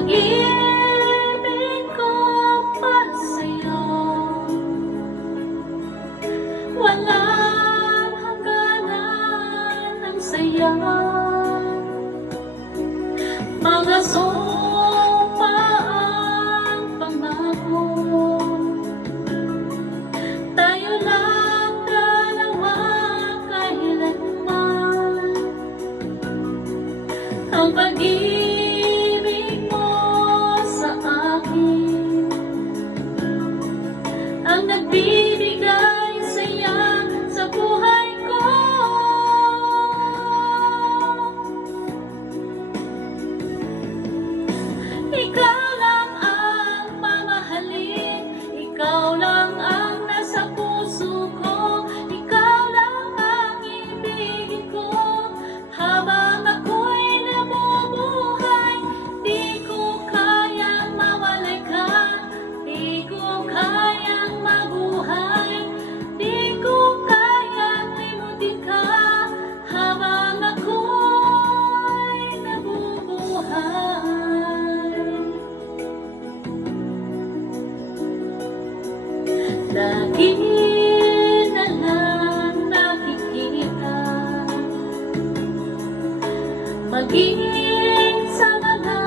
pag-ibig ko para sa'yo, walang hangganan ng saya. Mga sumpa ang pangako, tayo lang dalawa kailanman. Ang pag-ibig mo sa akin ang nagbibigay saya sa buhay ko. Ikaw lang ang mamahalin, ikaw lang ang nasa puso ko, ikaw lang ang ibigin ko. Habang ako'y nabubuhay, di ko kayang mawalay ka, di ko kayang mabuhay, di ko kayang limutin ka. Habang ako'y nabubuhay, lagi na lang nakikita, maging sa mga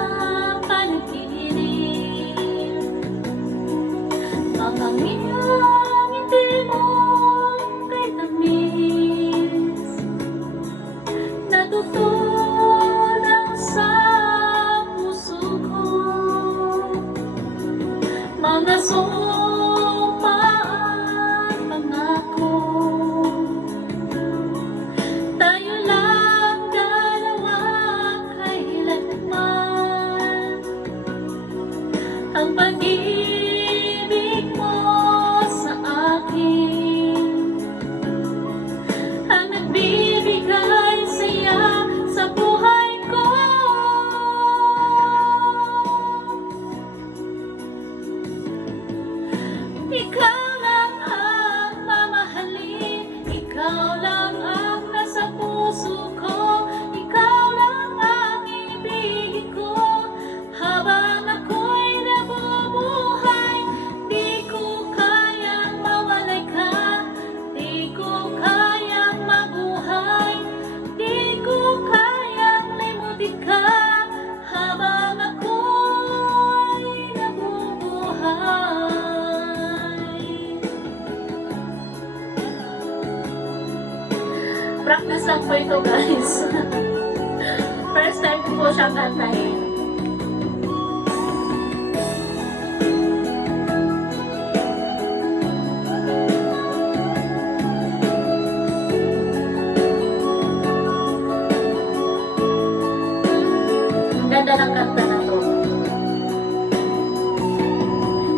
panaginip, mga ngiti mo kay tamis, natutunaw sa puso ko. Mga sumpa ang pangako, tayo lang dalawa kailanman. Ang pag-ibig mo sa akin ang nagbibigay saya sa buhay ko. Ikaw lang ang mamahalin, ikaw lang ang nasa puso ko, ikaw lang ang ibigin ko. Habang ako'y nabubuhay, di ko kayang mawalay ka, di ko kayang mabuhay, di ko kayang limutin ka. Habang ako'y nabubuhay. Practice lang po ito, guys. First time ko po siyang kantahin. Ang ganda ng kanta na to.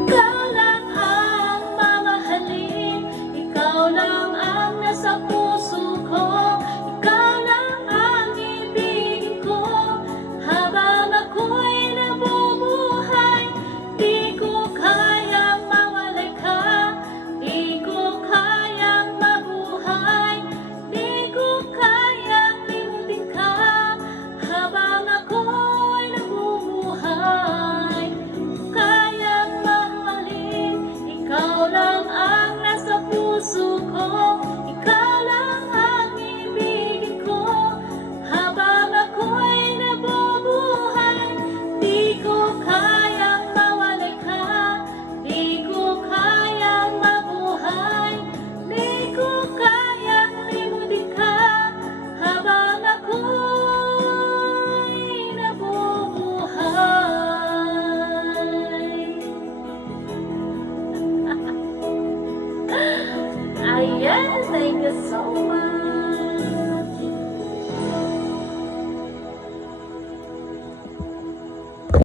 Ikaw lang ang mamahalin, ikaw lang ang nasa puso ko, ikaw lang ang ibigin ko. Habang ako'y nabubuhay, di ko kayang mawalay ka, di ko kayang mabuhay, di ko kayang limutin ka. Habang ako'y nabubuhay, kayang mahalin, ikaw lang ang nasa puso ko, ikaw lang ang ibigin ko. Habang ako'y nabubuhay, di ko kayang mawalay ka, di ko kayang mabuhay, di ko kayang limutin ka. Habang ako'y nabubuhay. Ayan, thank you so much.